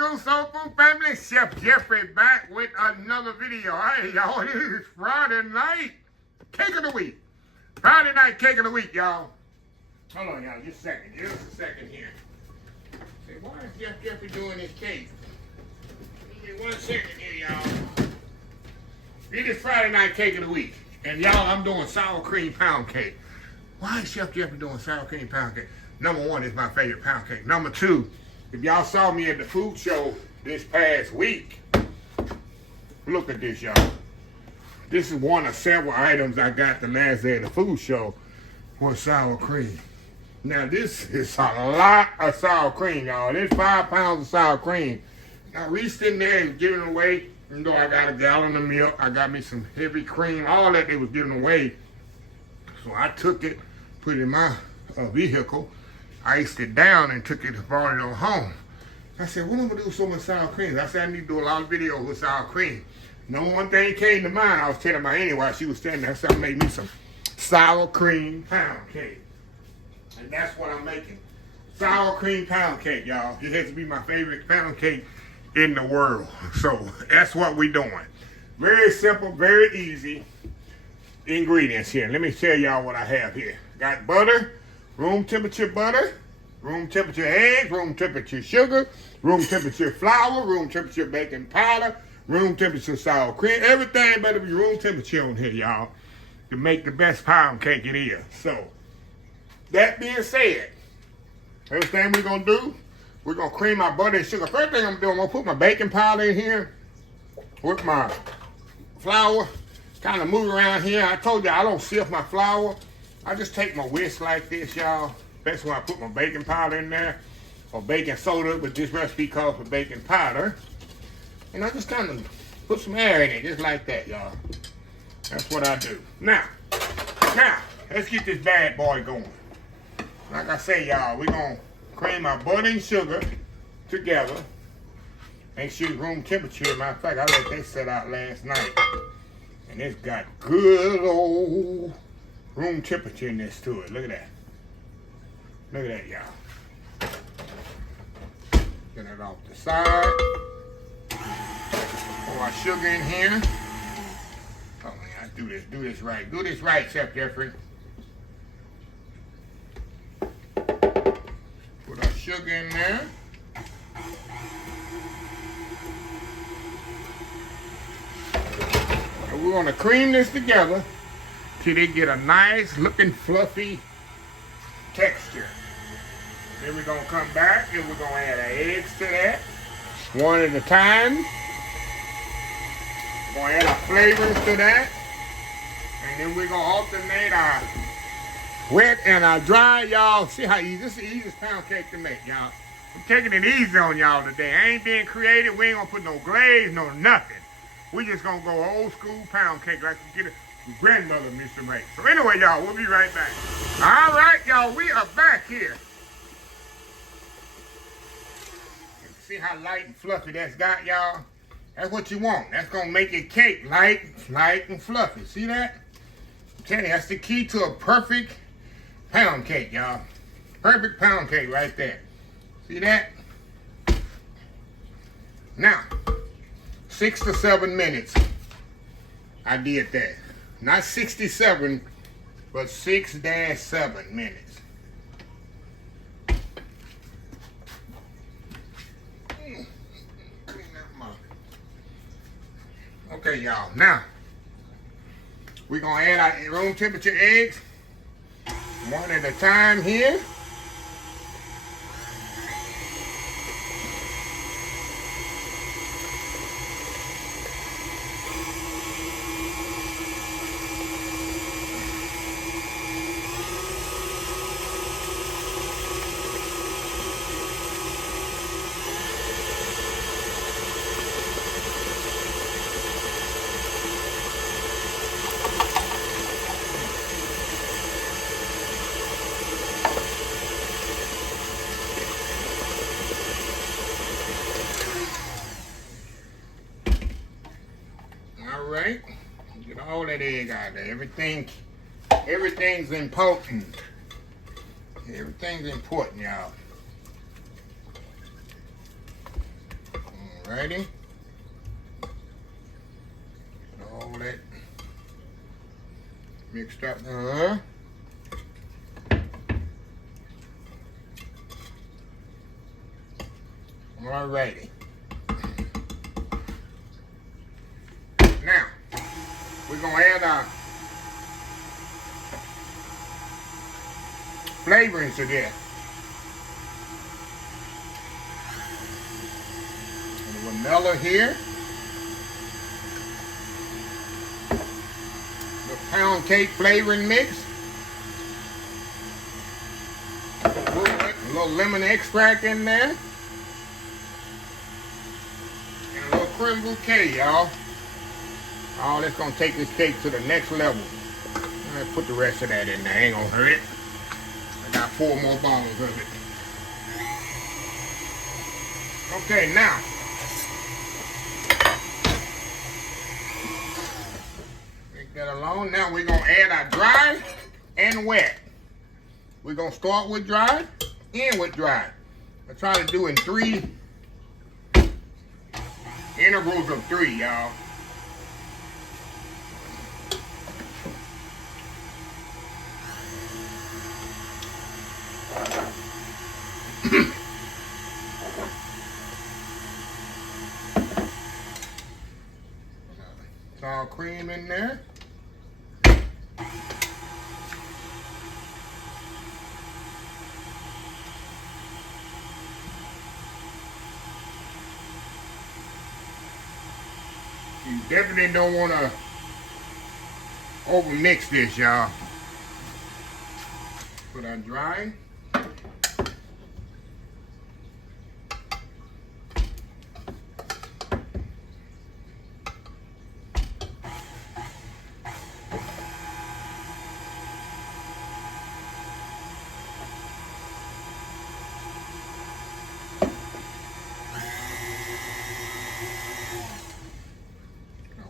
School Soul Food family, Chef Jeffrey back with another video. Hey y'all, this is Friday night cake of the week. Friday night cake of the week, y'all. Hold on, y'all, just a second. Give us a second here. Say, why is Chef Jeffrey doing this cake? Give me 1 second here, y'all. This is Friday night cake of the week. And y'all, I'm doing sour cream pound cake. Why is Chef Jeffrey doing sour cream pound cake? Number one is my favorite pound cake. Number two, if y'all saw me at the food show this past week, look at this, y'all. This is one of several items I got the last day of the food show for sour cream. Now, this is a lot of sour cream, y'all. There's 5 pounds of sour cream. I reached in there and giving away, even though I got a gallon of milk, I got me some heavy cream, all that they was giving away. So I took it, put it in my vehicle, iced it down and took it and brought it on home. I said, what am I gonna do with so much sour cream? I said, I need to do a lot of videos with sour cream. No one thing came to mind. I was telling my auntie while she was standing there, I said, I made me some sour cream pound cake. And that's what I'm making. Sour cream pound cake, y'all. It has to be my favorite pound cake in the world. So that's what we're doing. Very simple, very easy ingredients here. Let me tell y'all what I have here. Got butter, room temperature butter, room temperature eggs, room temperature sugar, room temperature flour, room temperature baking powder, room temperature sour cream. Everything better be room temperature on here, y'all, to make the best pound cake it is. So, that being said, everything we're going to do, we're going to cream my butter and sugar. First thing I'm doing, I'm going to put my baking powder in here with my flour, kind of move around here. I told you I don't sift my flour. I just take my whisk like this, y'all. That's when I put my baking powder in there, or baking soda, but this recipe calls for baking powder. And I just kind of put some air in it, just like that, y'all. That's what I do. Now, let's get this bad boy going. Like I say, y'all, we're going to cream our butter and sugar together. Make sure it's room temperature. Matter of fact, I let that set out last night. And it's got good old room temperature in this to it. Look at that. Look at that, y'all. Get it off the side. Pour our sugar in here. Oh man, do this right. Do this right, Chef Jeffrey. Put our sugar in there. And we're gonna cream this together till they get a nice looking fluffy texture. Then we're gonna come back and we're gonna add our eggs to that, one at a time. We're gonna add our flavors to that, and then we're gonna alternate our wet and our dry, y'all. See how easy, this is the easiest pound cake to make, y'all. I'm taking it easy on y'all today. I ain't being creative. We ain't gonna put no glaze, no nothing. We just gonna go old school pound cake like we get it. Grandmother used to make. So anyway, y'all, we'll be right back. All right, y'all, we are back here. See how light and fluffy that's got, y'all? That's what you want. That's gonna make your cake light and fluffy. See that? I'm telling you, that's the key to a perfect pound cake, y'all. Perfect pound cake right there. See that? Now, 6 to 7 minutes. I did that. Not 67, but 6-7 minutes. Okay, y'all. Now, we're going to add our room temperature eggs, one at a time here. Right? Get all that egg out of there. Everything's important. Everything's important, y'all. Alrighty. All that mixed up. Alrighty. Now, we're going to add our flavorings to this. The vanilla here. The pound cake flavoring mix. A little lemon extract in there. And a little creme bouquet, y'all. Oh, that's gonna take this cake to the next level. I'll put the rest of that in there, ain't gonna hurt it. I got 4 more bottles of it. Okay, now. Take that alone. Now we're gonna add our dry and wet. We're gonna start with dry, end with dry. I try to do in 3 intervals of 3, y'all. Sour cream in there. You definitely don't want to over mix this, y'all. Put on dry.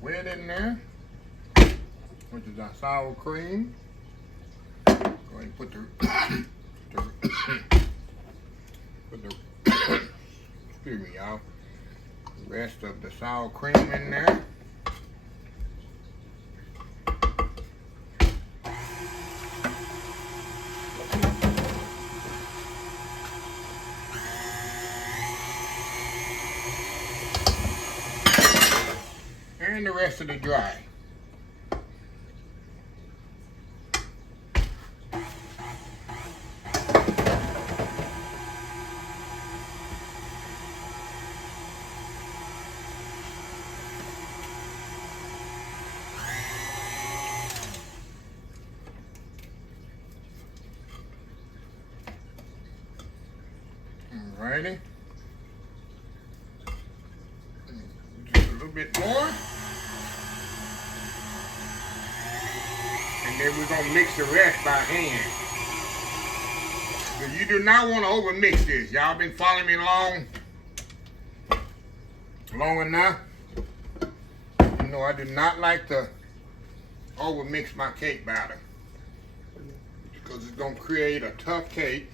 Wet in there, which is our sour cream. Go ahead and put excuse me, y'all. The rest of the sour cream in there. And the rest of the dry. Alrighty. Just a little bit more. And then we're going to mix the rest by hand. So you do not want to over mix this. Y'all been following me long enough. You know I do not like to over mix my cake batter. Because it's going to create a tough cake.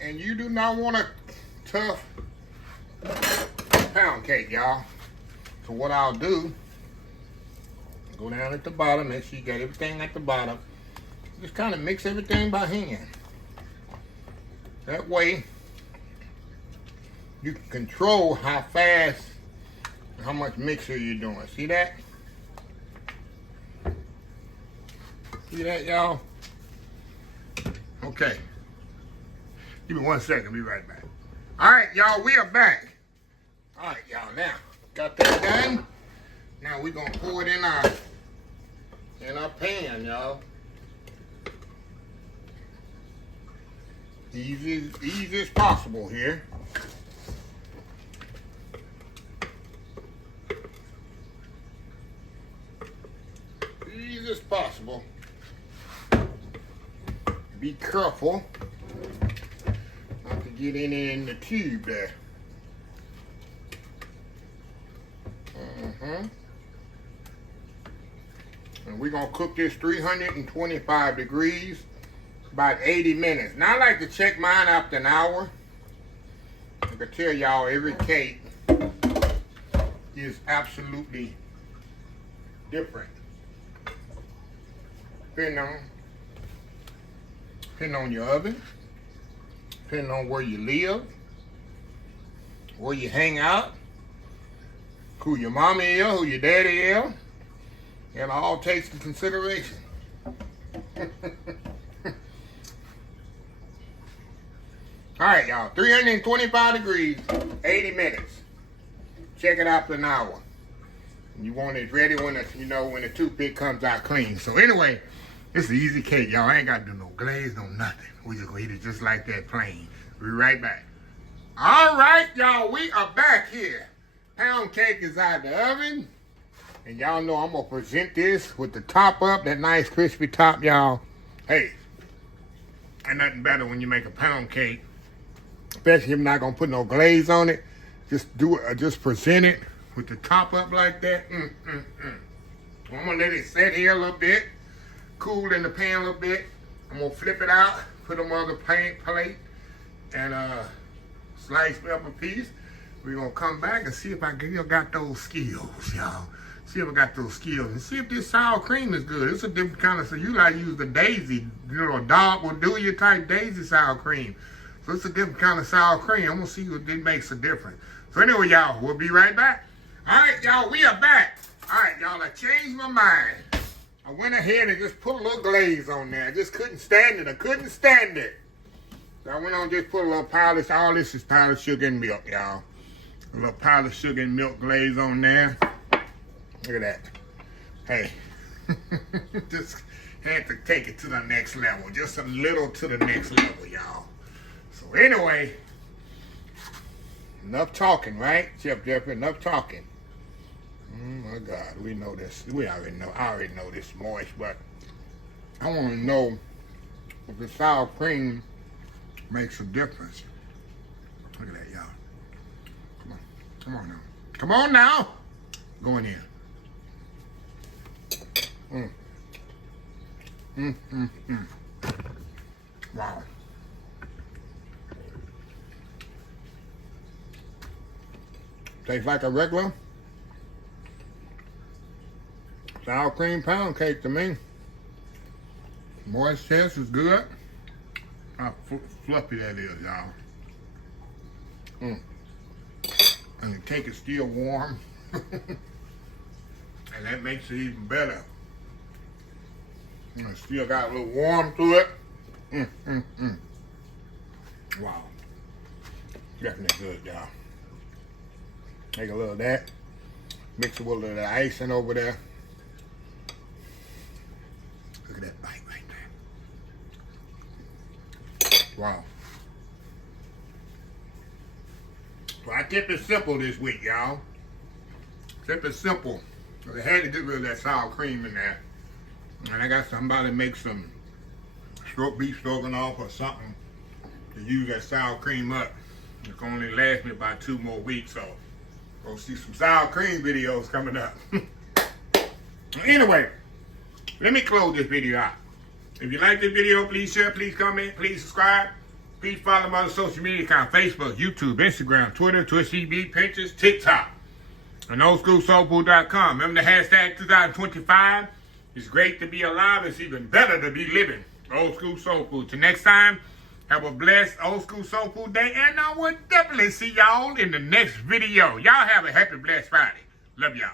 And you do not want a tough pound cake, y'all. So what I'll do, go down at the bottom, make sure you got everything at the bottom. Just kind of mix everything by hand. That way, you can control how fast and how much mixer you're doing. See that? See that, y'all? Okay. Give me 1 second, be right back. All right, y'all, we are back. All right, y'all, now, got that done. Now we're gonna pour it in our pan, y'all. Easy as possible here. Easy as possible. Be careful not to get any in the tube there. And we're gonna cook this 325 degrees, about 80 minutes. Now I like to check mine after an hour. can tell y'all every cake is absolutely different. Depending on your oven, depending on where you live, where you hang out, who your mama is, who your daddy is, and all takes into consideration. All right, y'all, 325 degrees, 80 minutes. Check it out for an hour. You want it ready when when the toothpick comes out clean. So anyway, it's an easy cake, y'all. I ain't got to do no glaze, no nothing. We just gonna eat it just like that, plain. We'll be right back. All right, y'all, we are back here. Pound cake is out of the oven. And y'all know I'm gonna present this with the top up, that nice crispy top, y'all. Hey, ain't nothing better when you make a pound cake, especially if you're not gonna put no glaze on it. Just do it, just present it with the top up like that. I'm gonna let it set here a little bit, cool in the pan a little bit. I'm gonna flip it out, put them on the plate, and slice me up a piece. We're gonna come back and see if I got those skills, y'all. See if I got those skills, and see if this sour cream is good. It's a different kind of, so you like use the daisy, dollop will do your type daisy sour cream. So it's a different kind of sour cream. I'm gonna see what it makes a difference. So anyway, y'all, we'll be right back. All right, y'all, we are back. All right, y'all, I changed my mind. I went ahead and just put a little glaze on there. I just couldn't stand it. So I went on and just put a little powdered, all this is powdered sugar and milk, y'all. A little powdered sugar and milk glaze on there. Look at that. Hey, just had to take it to the next level. Just a little to the next level, y'all. So anyway, enough talking, right? Chef Jeffrey, enough talking. Oh my God, we know this. I already know this is moist, but I want to know if the sour cream makes a difference. Look at that, y'all. Come on now. Come on now. Going in. Wow. Tastes like a regular sour cream pound cake to me. Moist test is good. How fluffy that is, y'all. And the cake is still warm. And that makes it even better. And it still got a little warm to it. Wow. Definitely good, y'all. Take a little of that. Mix it with a little of the icing over there. Look at that bite right there. Wow. So I kept it simple this week, y'all. Kept it simple. I had to get rid of that sour cream in there. And I got somebody to make some beef stroganoff or something to use that sour cream up. It's gonna only last me about 2 more weeks, so we'll see some sour cream videos coming up. Anyway, let me close this video out. If you like this video, please share, please comment, please subscribe. Please follow my other social media account, Facebook, YouTube, Instagram, Twitter, Twitch TV, Pinterest, TikTok, and oldschoolsoulfood.com. Remember the hashtag 2025? It's great to be alive. It's even better to be living. Old School Soul Food. Till next time, have a blessed Old School Soul Food day. And I will definitely see y'all in the next video. Y'all have a happy, blessed Friday. Love y'all.